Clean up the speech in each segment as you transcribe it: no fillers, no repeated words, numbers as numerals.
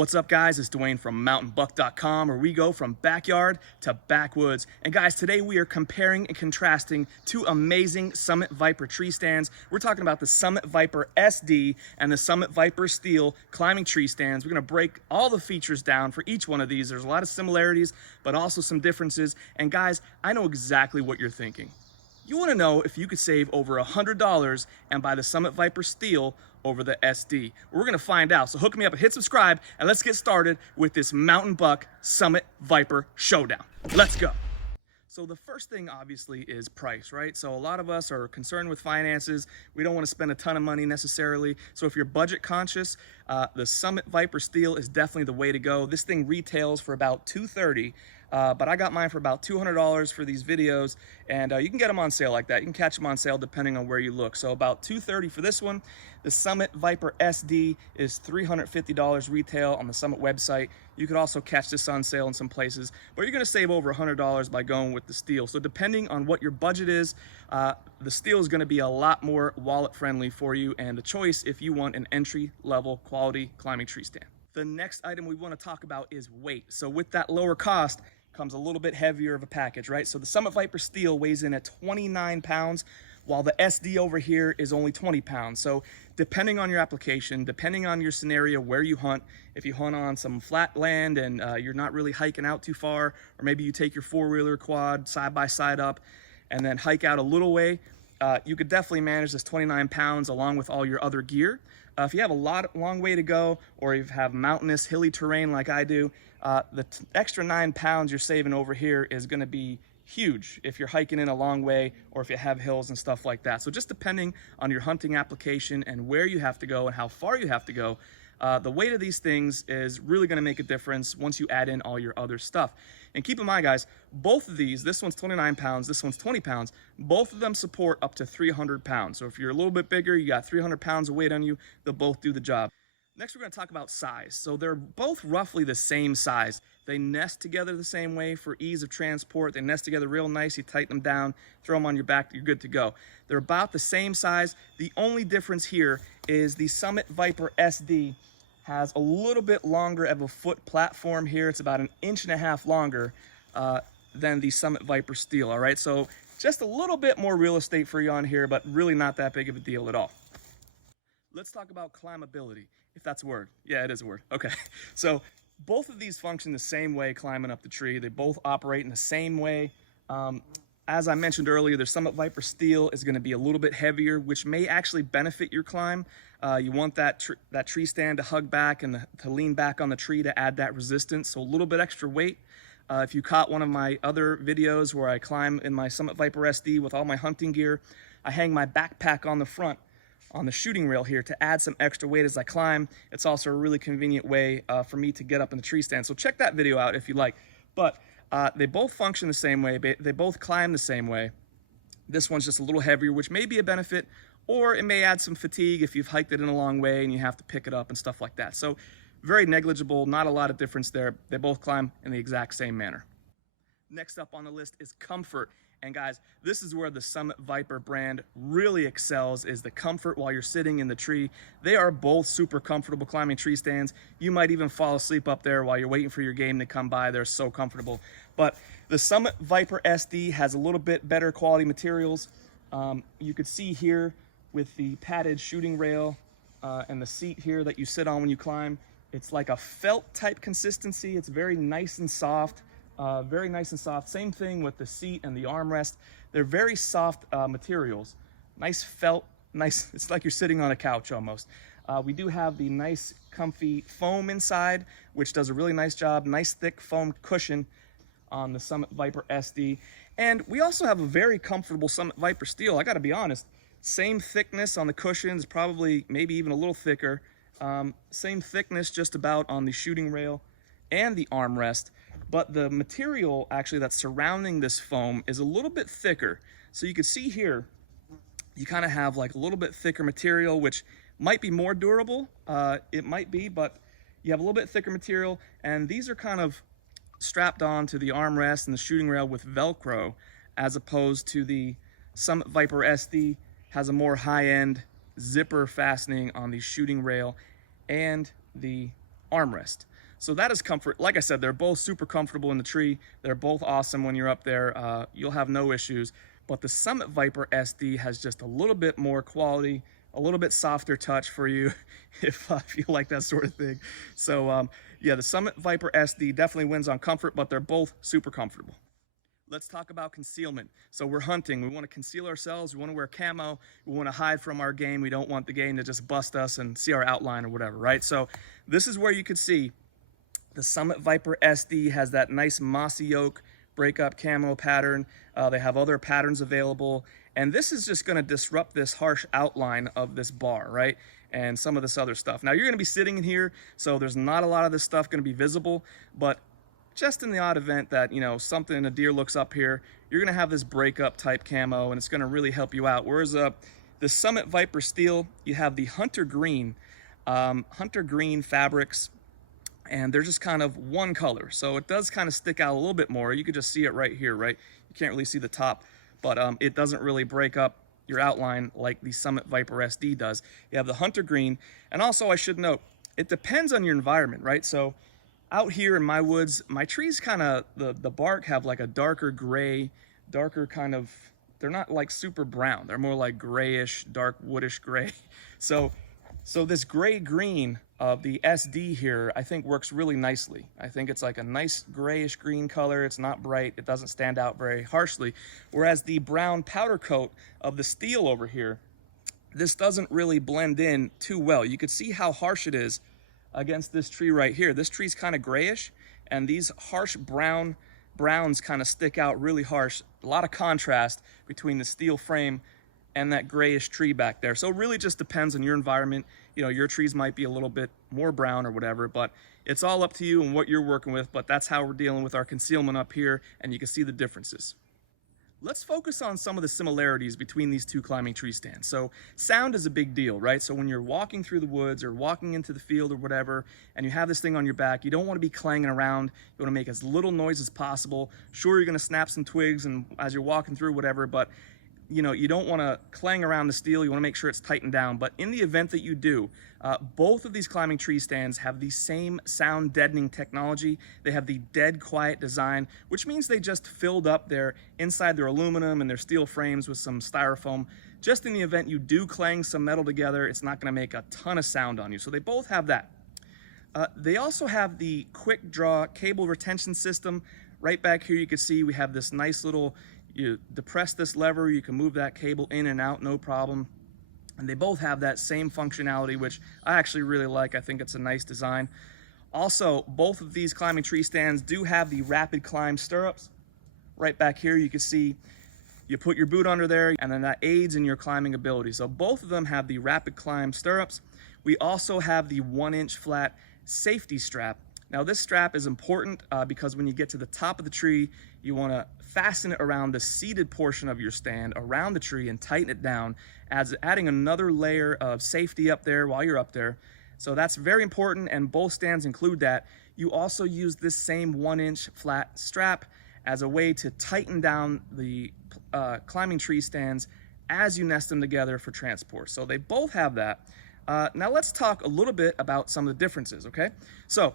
What's up, guys? It's Dwayne from mountainbuck.com, where we go from backyard to backwoods. And guys, today we are comparing and contrasting two amazing Summit Viper tree stands. We're talking about the Summit Viper SD and the Summit Viper Steel climbing tree stands. We're gonna break all the features down for each one of these. There's a lot of similarities, but also some differences. And guys, I know exactly what you're thinking. You want to know if you could save over $100 and buy the Summit Viper Steel over the SD. We're going to find out. So hook me up and hit subscribe, and let's get started with this Mountain Buck Summit Viper showdown. Let's go. So the first thing obviously is price, right? So a lot of us are concerned with finances. We don't want to spend a ton of money necessarily. So if you're budget conscious, the Summit Viper Steel is definitely the way to go. This thing retails for about $230. But I got mine for about $200 for these videos, and you can get them on sale like that. You can catch them on sale depending on where you look. So about $230 for this one. The Summit Viper SD is $350 retail on the Summit website. You could also catch this on sale in some places, but you're gonna save over $100 by going with the Steel. So depending on what your budget is, the Steel is gonna be a lot more wallet friendly for you and the choice if you want an entry level quality climbing tree stand. The next item we wanna talk about is weight. So with that lower cost, comes a little bit heavier of a package, right? So the Summit Viper Steel weighs in at 29 pounds, while the SD over here is only 20 pounds. So depending on your application, depending on your scenario, where you hunt, if you hunt on some flat land and you're not really hiking out too far, or maybe you take your four-wheeler quad side by side up and then hike out a little way, you could definitely manage this 29 pounds along with all your other gear. If you have a long way to go, or you have mountainous, hilly terrain like I do, the extra 9 pounds you're saving over here is going to be huge if you're hiking in a long way or if you have hills and stuff like that. So just depending on your hunting application and where you have to go and how far you have to go, the weight of these things is really going to make a difference once you add in all your other stuff. And keep in mind, guys, both of these, this one's 29 pounds, this one's 20 pounds, both of them support up to 300 pounds. So if you're a little bit bigger, you got 300 pounds of weight on you, they'll both do the job. Next, we're going to talk about size. So they're both roughly the same size. They nest together the same way for ease of transport. They nest together real nice. You tighten them down, throw them on your back, you're good to go. They're about the same size. The only difference here is the Summit Viper SD has a little bit longer of a foot platform here. It's about 1.5 inches longer than the Summit Viper Steel, all right? So just a little bit more real estate for you on here, but really not that big of a deal at all. Let's talk about climbability, if that's a word. Yeah, it is a word. Okay, so both of these function the same way climbing up the tree. They both operate in the same way. As I mentioned earlier, the Summit Viper Steel is going to be a little bit heavier, which may actually benefit your climb. You want that tree stand to hug back and to lean back on the tree to add that resistance, so a little bit extra weight. If you caught one of my other videos where I climb in my Summit Viper SD with all my hunting gear, I hang my backpack on the front on the shooting rail here to add some extra weight as I climb. It's also a really convenient way for me to get up in the tree stand. So check that video out if you like. But they both function the same way. They both climb the same way. This one's just a little heavier, which may be a benefit, or it may add some fatigue if you've hiked it in a long way and you have to pick it up and stuff like that. So very negligible, not a lot of difference there. They both climb in the exact same manner. Next up on the list is comfort. And guys, this is where the Summit Viper brand really excels, is the comfort while you're sitting in the tree. They are both super comfortable climbing tree stands. You might even fall asleep up there while you're waiting for your game to come by. They're so comfortable. But the Summit Viper SD has a little bit better quality materials. You could see here with the padded shooting rail and the seat here that you sit on when you climb, it's like a felt type consistency. It's very nice and soft. Very nice and soft. Same thing with the seat and the armrest. They're very soft materials. Nice felt, nice. It's like you're sitting on a couch almost. We do have the nice comfy foam inside, which does a really nice job. Nice thick foam cushion on the Summit Viper SD. And we also have a very comfortable Summit Viper Steel. I gotta be honest, same thickness on the cushions, probably maybe even a little thicker. Same thickness just about on the shooting rail and the armrest. But the material actually that's surrounding this foam is a little bit thicker. So you can see here, you kind of have like a little bit thicker material, which might be more durable. It might be, but you have a little bit thicker material. And these are kind of strapped on to the armrest and the shooting rail with Velcro, as opposed to the Summit Viper SD has a more high-end zipper fastening on the shooting rail and the armrest. So that is comfort. Like I said, they're both super comfortable in the tree. They're both awesome when you're up there. You'll have no issues. But the Summit Viper SD has just a little bit more quality, a little bit softer touch for you if you like that sort of thing. So yeah, the Summit Viper SD definitely wins on comfort, but they're both super comfortable. Let's talk about concealment. So we're hunting, we want to conceal ourselves, we want to wear camo, we want to hide from our game, we don't want the game to just bust us and see our outline or whatever, right? So this is where you can see the Summit Viper SD has that nice mossy oak breakup camo pattern. They have other patterns available, and this is just going to disrupt this harsh outline of this bar, right? And some of this other stuff. Now you're going to be sitting in here, so there's not a lot of this stuff going to be visible, but just in the odd event that, you know, something, a deer looks up here, you're gonna have this breakup type camo and it's gonna really help you out. Whereas the Summit Viper Steel, you have the hunter green fabrics, and they're just kind of one color. So it does kind of stick out a little bit more. You could just see it right here, right? You can't really see the top, but it doesn't really break up your outline like the Summit Viper SD does. You have the hunter green, and also I should note, it depends on your environment, right? So out here in my woods, my trees kind of, the bark have like a darker gray, darker kind of, they're not like super brown. They're more like grayish, dark woodish gray. So this gray green of the SD here, I think works really nicely. I think it's like a nice grayish green color. It's not bright. It doesn't stand out very harshly. Whereas the brown powder coat of the steel over here, this doesn't really blend in too well. You could see how harsh it is against this tree right here. This tree's kind of grayish, and these harsh browns kind of stick out really harsh. A lot of contrast between the steel frame and that grayish tree back there. So it really just depends on your environment. You know, your trees might be a little bit more brown or whatever, but it's all up to you and what you're working with. But that's how we're dealing with our concealment up here, and you can see the differences. Let's focus on some of the similarities between these two climbing tree stands. So sound is a big deal, right? So when you're walking through the woods or walking into the field or whatever, and you have this thing on your back, you don't want to be clanging around. You want to make as little noise as possible. Sure, you're going to snap some twigs and as you're walking through whatever, but you know, you don't want to clang around the steel. You want to make sure it's tightened down. But in the event that you do, both of these climbing tree stands have the same sound deadening technology. They have the dead quiet design, which means they just filled up their inside their aluminum and their steel frames with some styrofoam. Just in the event you do clang some metal together, it's not going to make a ton of sound on you. So they both have that. They also have the quick draw cable retention system. Right back here you can see we have this nice little, you depress this lever, you can move that cable in and out, no problem. And they both have that same functionality, which I actually really like. I think it's a nice design. Also, both of these climbing tree stands do have the rapid climb stirrups. Right back here you can see you put your boot under there, and then that aids in your climbing ability. So both of them have the rapid climb stirrups. We also have the 1-inch flat safety strap. Now this strap is important because when you get to the top of the tree, you want to fasten it around the seated portion of your stand around the tree and tighten it down, adding another layer of safety up there while you're up there. So that's very important, and both stands include that. You also use this same 1-inch flat strap as a way to tighten down the climbing tree stands as you nest them together for transport. So they both have that. Now let's talk a little bit about some of the differences, okay? So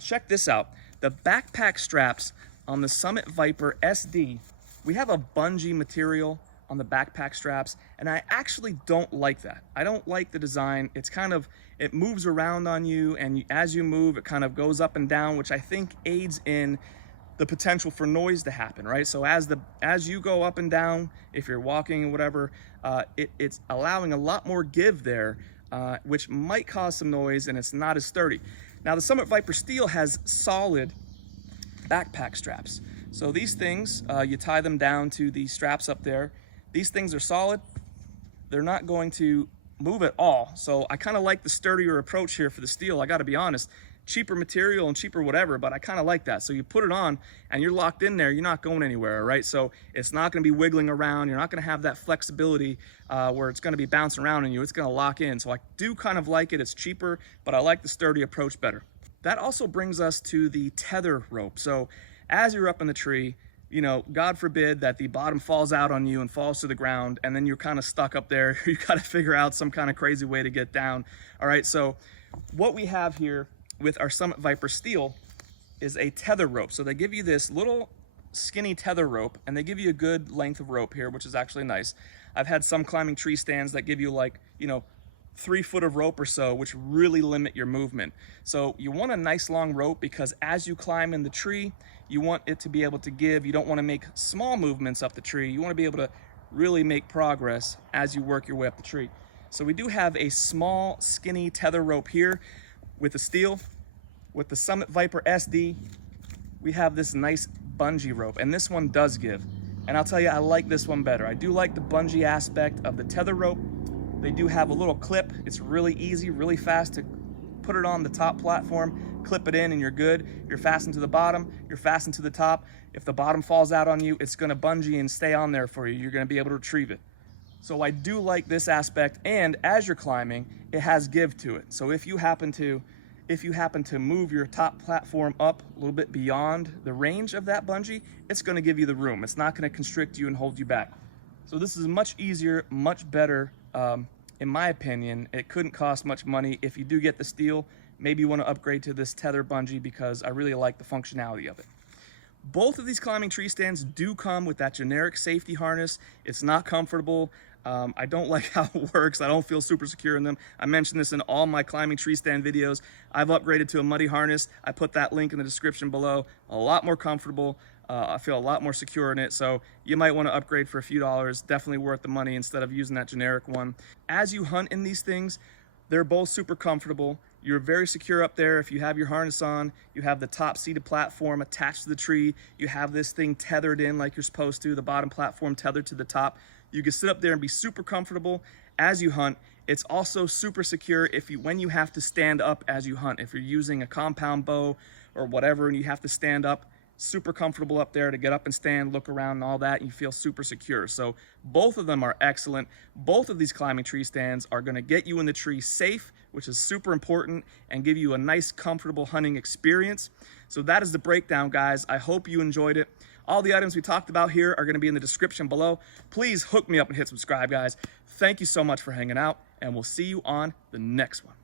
check this out. The backpack straps on the Summit Viper SD, we have a bungee material on the backpack straps, and I actually don't like that. I don't like the design. It's kind of, it moves around on you, and as you move, it kind of goes up and down, which I think aids in the potential for noise to happen, right? So as you go up and down, if you're walking or whatever, it's allowing a lot more give there, which might cause some noise, and it's not as sturdy. Now the Summit Viper Steel has solid backpack straps. So these things, you tie them down to the straps up there. These things are solid. They're not going to move at all. So I kind of like the sturdier approach here for the steel. I got to be honest, cheaper material and cheaper whatever, but I kind of like that. So you put it on and you're locked in there. You're not going anywhere, right? So it's not going to be wiggling around. You're not going to have that flexibility where it's going to be bouncing around on you. It's going to lock in. So I do kind of like it. It's cheaper, but I like the sturdy approach better. That also brings us to the tether rope. So as you're up in the tree, you know, God forbid that the bottom falls out on you and falls to the ground, and then you're kind of stuck up there. You got to figure out some kind of crazy way to get down. All right, so what we have here with our Summit Viper steel is a tether rope. So they give you this little skinny tether rope, and they give you a good length of rope here, which is actually nice. I've had some climbing tree stands that give you like, 3 foot of rope or so, which really limit your movement. So you want a nice long rope because as you climb in the tree, you want it to be able to give. You don't want to make small movements up the tree. You want to be able to really make progress as you work your way up the tree. So we do have a small, skinny tether rope here with the steel. With the Summit Viper SD, we have this nice bungee rope, and this one does give. And I'll tell you, I like this one better. I do like the bungee aspect of the tether rope. They do have a little clip. It's really easy, really fast to put it on the top platform, clip it in, and you're good. You're fastened to the bottom, you're fastened to the top. If the bottom falls out on you, it's gonna bungee and stay on there for you. You're gonna be able to retrieve it. So I do like this aspect, and as you're climbing, it has give to it. So if you happen to move your top platform up a little bit beyond the range of that bungee, it's gonna give you the room. It's not gonna constrict you and hold you back. So this is much easier, much better, in my opinion. It couldn't cost much money. If you do get the steel, maybe you wanna upgrade to this tether bungee because I really like the functionality of it. Both of these climbing tree stands do come with that generic safety harness. It's not comfortable. I don't like how it works. I don't feel super secure in them. I mentioned this in all my climbing tree stand videos. I've upgraded to a muddy harness. I put that link in the description below. A lot more comfortable. I feel a lot more secure in it. So you might want to upgrade for a few dollars. Definitely worth the money instead of using that generic one. As you hunt in these things, they're both super comfortable. You're very secure up there. If you have your harness on, you have the top seated platform attached to the tree. You have this thing tethered in like you're supposed to, the bottom platform tethered to the top. You can sit up there and be super comfortable as you hunt. It's also super secure when you have to stand up as you hunt. If you're using a compound bow or whatever and you have to stand up, super comfortable up there to get up and stand, look around and all that, and you feel super secure. So both of them are excellent. Both of these climbing tree stands are gonna get you in the tree safe, which is super important, and give you a nice, comfortable hunting experience. So that is the breakdown, guys. I hope you enjoyed it. All the items we talked about here are gonna be in the description below. Please hook me up and hit subscribe, guys. Thank you so much for hanging out, and we'll see you on the next one.